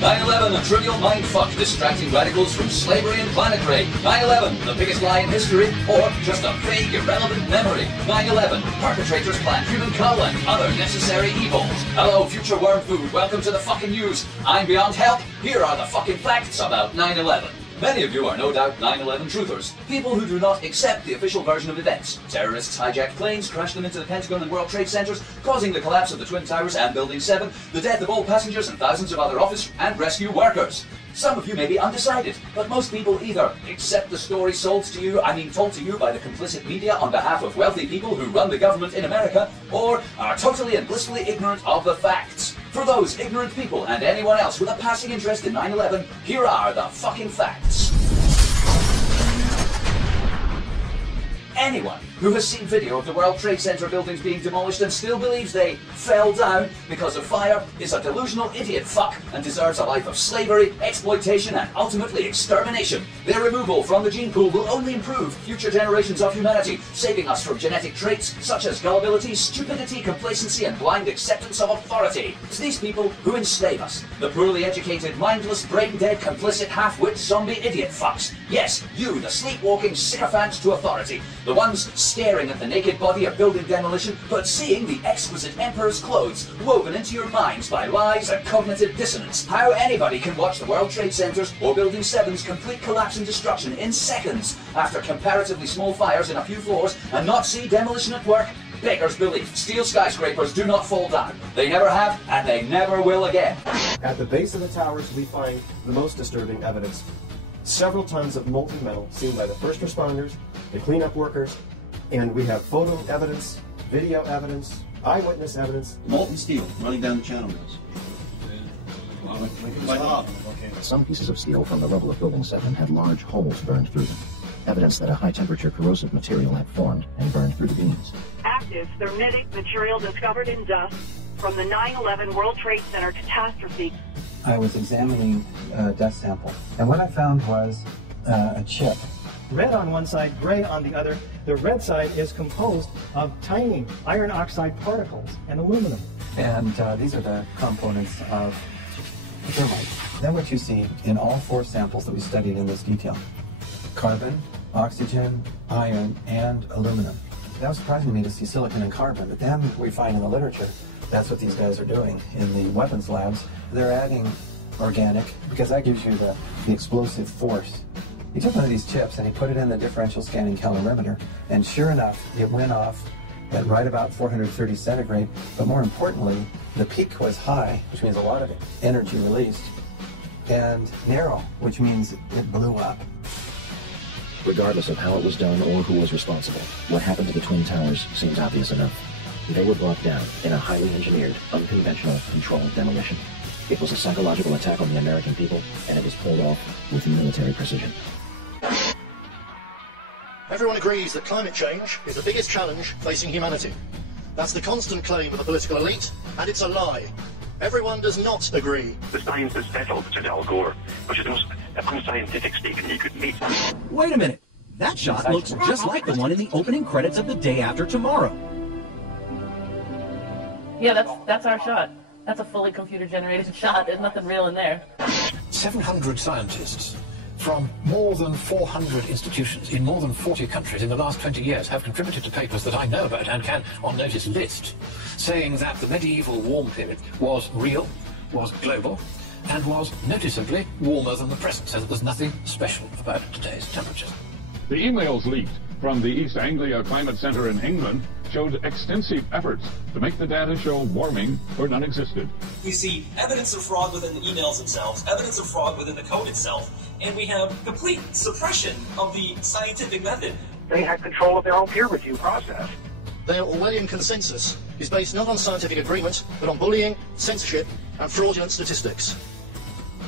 9/11, a trivial mindfuck distracting radicals from slavery and planet rape. 9/11, the biggest lie in history, or just a vague, irrelevant memory. 9/11, perpetrators plan humankind and other necessary evils. Hello, future worm food. Welcome to the fucking news. I'm beyond help. Here are the fucking facts about 9/11. Many of you are no doubt 9/11 truthers, people who do not accept the official version of events. Terrorists hijacked planes, crashed them into the Pentagon and World Trade Centers, causing the collapse of the Twin Towers and Building 7, the death of all passengers and thousands of other office and rescue workers. Some of you may be undecided, but most people either accept the story told to you by the complicit media on behalf of wealthy people who run the government in America, or are totally and blissfully ignorant of the facts. For those ignorant people and anyone else with a passing interest in 9/11, here are the fucking facts. Anyone who has seen video of the World Trade Center buildings being demolished and still believes they fell down because of fire is a delusional idiot fuck and deserves a life of slavery, exploitation, and ultimately extermination. Their removal from the gene pool will only improve future generations of humanity, saving us from genetic traits such as gullibility, stupidity, complacency, and blind acceptance of authority. It's these people who enslave us. The poorly educated, mindless, brain-dead, complicit, half-wit, zombie idiot fucks. Yes, you, the sleepwalking sycophants to authority. The ones staring at the naked body of building demolition, but seeing the exquisite emperor's clothes woven into your minds by lies and cognitive dissonance. How anybody can watch the World Trade Centers or Building 7's complete collapse and destruction in seconds after comparatively small fires in a few floors and not see demolition at work beggars belief. Steel skyscrapers do not fall down. They never have, and they never will again. At the base of the towers, we find the most disturbing evidence. Several tons of molten metal seen by the first responders, the cleanup workers, and we have photo evidence, video evidence, eyewitness evidence. Molten steel running down the channel mills. Some pieces of steel from the rubble of Building 7 had large holes burned through them, evidence that a high-temperature corrosive material had formed and burned through the beams. Active thermitic material discovered in dust from the 9/11 World Trade Center catastrophe. I was examining a dust sample, and what I found was a chip. Red on one side, gray on the other. The red side is composed of tiny iron oxide particles and aluminum. And these are the components of thermite. Then what you see in all four samples that we studied in this detail: carbon, oxygen, iron, and aluminum. That was surprising to me to see silicon and carbon, but then we find in the literature that's what these guys are doing in the weapons labs. They're adding organic, because that gives you the explosive force. He took one of these chips and he put it in the differential scanning calorimeter, and sure enough, it went off at right about 430 centigrade, but more importantly, the peak was high, which means a lot of energy released, and narrow, which means it blew up. Regardless of how it was done or who was responsible, what happened to the Twin Towers seems obvious enough. They were brought down in a highly engineered, unconventional, controlled demolition. It was a psychological attack on the American people, and it was pulled off with military precision. Everyone agrees that climate change is the biggest challenge facing humanity. That's the constant claim of the political elite, and it's a lie. Everyone does not agree. The science is settled, said Al Gore, which is the most unscientific statement you could meet. Wait a minute. That shot looks just like the one in the opening credits of The Day After Tomorrow. Yeah, that's our shot. That's a fully computer-generated shot. There's nothing real in there. 700 scientists from more than 400 institutions in more than 40 countries in the last 20 years have contributed to papers that I know about and can, on notice, list, saying that the medieval warm period was real, was global, and was noticeably warmer than the present, so that there's nothing special about today's temperatures. The emails leaked from the East Anglia Climate Centre in England showed extensive efforts to make the data show warming where none existed. We see evidence of fraud within the emails themselves, evidence of fraud within the code itself, and we have complete suppression of the scientific method. They had control of their own peer review process. Their Orwellian consensus is based not on scientific agreement, but on bullying, censorship, and fraudulent statistics.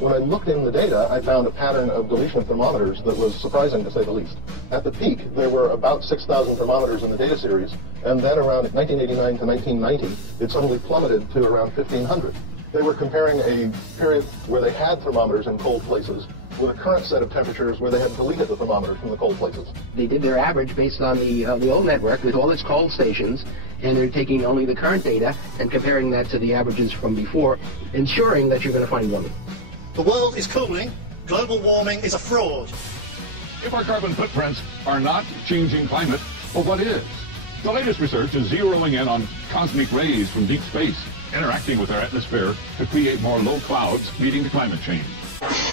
When I looked in the data, I found a pattern of deletion of thermometers that was surprising, to say the least. At the peak, there were about 6,000 thermometers in the data series, and then around 1989 to 1990, it suddenly plummeted to around 1,500. They were comparing a period where they had thermometers in cold places with a current set of temperatures where they had deleted the thermometer from the cold places. They did their average based on the old network with all its cold stations, and they're taking only the current data and comparing that to the averages from before, ensuring that you're going to find warming. The world is cooling. Global warming is a fraud. If our carbon footprints are not changing climate, well, what is? The latest research is zeroing in on cosmic rays from deep space, interacting with our atmosphere to create more low clouds, leading to climate change.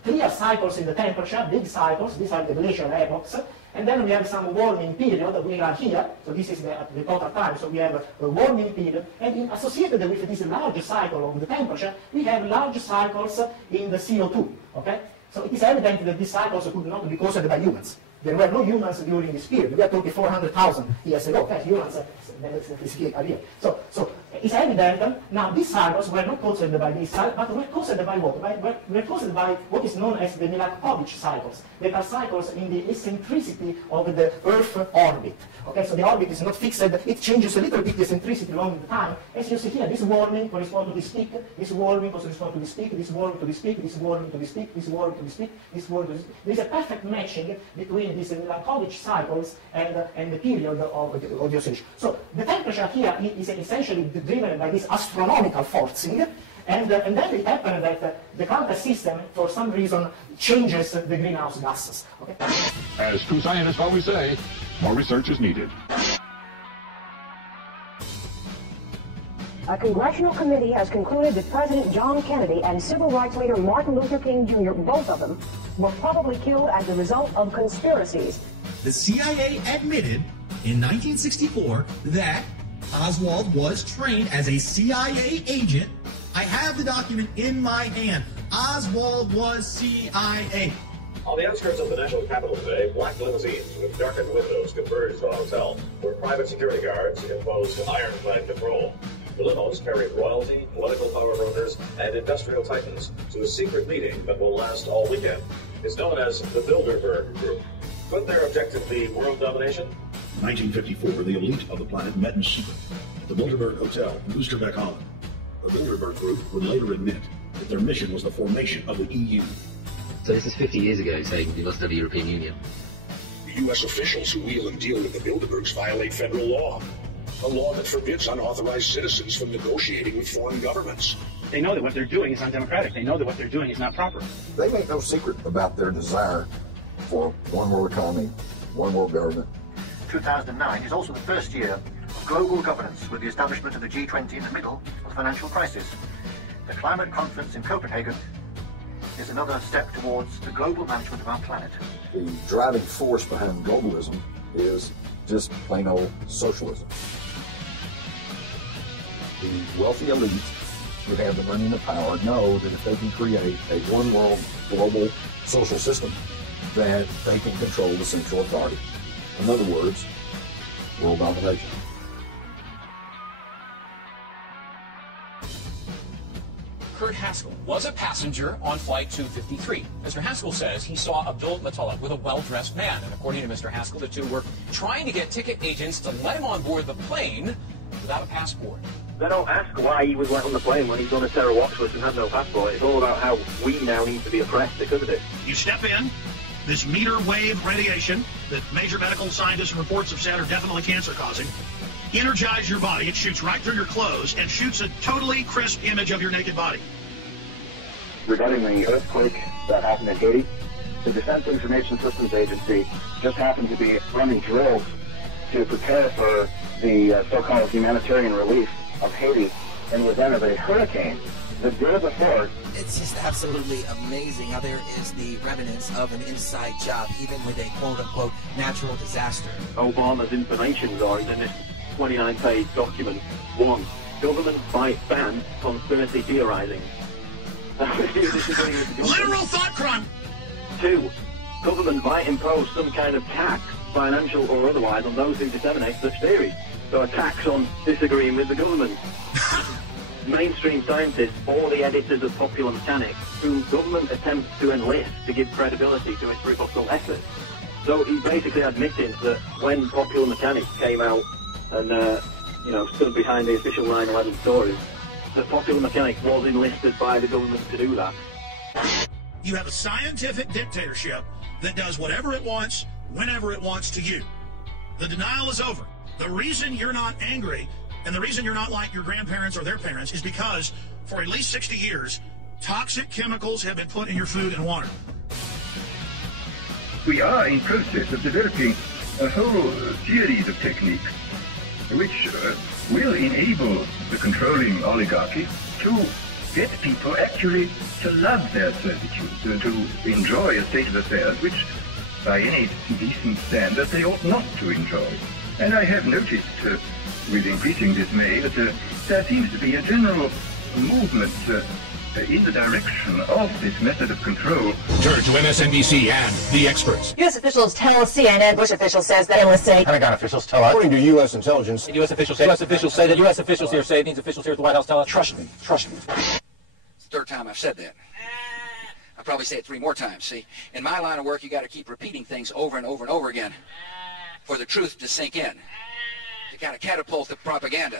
Clear cycles in the temperature, big cycles, these are the glacial epochs, and then we have some warming period, we are here, so this is the total time, so we have a warming period, and associated with this large cycle of the temperature, we have large cycles in the CO2, okay? So it is evident that these cycles could not be caused by humans. There were no humans during this period. We are talking 400,000 years ago. Okay, humans are here. So it's evident now these cycles were not caused by this cycle, but were caused by what? Were caused by what is known as the Milankovitch cycles. They are cycles in the eccentricity of the Earth orbit. Okay, so the orbit is not fixed. It changes a little bit the eccentricity along the time. As you see here, this warming corresponds to this peak. This warming corresponds to this peak. This warming to this peak. This warming to this peak. This warming to this peak. This warming to this peak. There is a perfect matching between these Milankovitch cycles and the period of the oscillation. So the temperature here is essentially driven by this astronomical forcing, and then it happened that the climate system, for some reason, changes the greenhouse gases. Okay? As true scientists always say, more research is needed. A congressional committee has concluded that President John Kennedy and civil rights leader Martin Luther King Jr., both of them, were probably killed as a result of conspiracies. The CIA admitted in 1964 that Oswald was trained as a CIA agent. I have the document in my hand. Oswald was CIA. On the outskirts of the national capital today, black limousines with darkened windows converged to a hotel where private security guards imposed ironclad control. The limos carried royalty, political power brokers, and industrial titans to a secret meeting that will last all weekend. It's known as the Bilderberg Group. Could their objective be world domination? In 1954, the elite of the planet met in secret at the Bilderberg Hotel in Oosterbeek, Holland. The Bilderberg Group would later admit that their mission was the formation of the EU. So this is 50 years ago saying we must have a European Union. The U.S. officials who wheel and deal with the Bilderbergs violate federal law, a law that forbids unauthorized citizens from negotiating with foreign governments. They know that what they're doing is undemocratic. They know that what they're doing is not proper. They make no secret about their desire for one world economy, one world government. 2009 is also the first year of global governance with the establishment of the G20 in the middle of the financial crisis. The climate conference in Copenhagen is another step towards the global management of our planet. The driving force behind globalism is just plain old socialism. The wealthy elite who have the money and the power know that if they can create a one world global social system, that they can control the central authority. In other words, world domination. Kurt Haskell was a passenger on Flight 253. Mr. Haskell says he saw Abdul Muttalib with a well-dressed man, and according to Mr. Haskell, the two were trying to get ticket agents to let him on board the plane without a passport. They don't ask why he was let on the plane when he's done a terror watch list and had no passport. It's all about how we now need to be oppressed because of it. You step in, this meteor wave radiation that major medical scientists and reports have said are definitely cancer-causing, energize your body. It shoots right through your clothes and shoots a totally crisp image of your naked body. Regarding the earthquake that happened in Haiti, the Defense Information Systems Agency just happened to be running drills to prepare for the so-called humanitarian relief of Haiti in the event of a hurricane. The day before, it's just absolutely amazing how there is the remnants of an inside job, even with a quote-unquote natural disaster. Obama's informations are in this 29-page document. 1. Government might ban conspiracy theorizing. Literal thought crime! 2. Government might impose some kind of tax, financial or otherwise, on those who disseminate such theories. So a tax on disagreeing with the government. Mainstream scientists or the editors of Popular Mechanics, whom government attempts to enlist to give credibility to its rebuttal efforts. So he's basically admitting that when Popular Mechanics came out and stood behind the official 9/11 stories, that Popular Mechanics was enlisted by the government to do that. You have a scientific dictatorship that does whatever it wants, whenever it wants to you. The denial is over. The reason you're not angry and the reason you're not like your grandparents or their parents is because for at least 60 years, Toxic chemicals have been put in your food and water. We are in process of developing a whole series of techniques which will enable the controlling oligarchy to get people actually to love their servitude, to enjoy a state of affairs which, by any decent standard, they ought not to enjoy. And I have noticed with increasing dismay that there seems to be a general movement in the direction of this method of control. Turn to MSNBC and the experts. U.S. officials tell CNN, Bush official says that analysts say. Pentagon officials tell us. According to U.S. intelligence. U.S. officials say that U.S. officials here say, these officials here at the White House tell us. Trust me. Trust me. It's the third time I've said that. I'll probably say it 3 more times. See, in my line of work, you got to keep repeating things over and over and over again for the truth to sink in. You got to catapult the propaganda.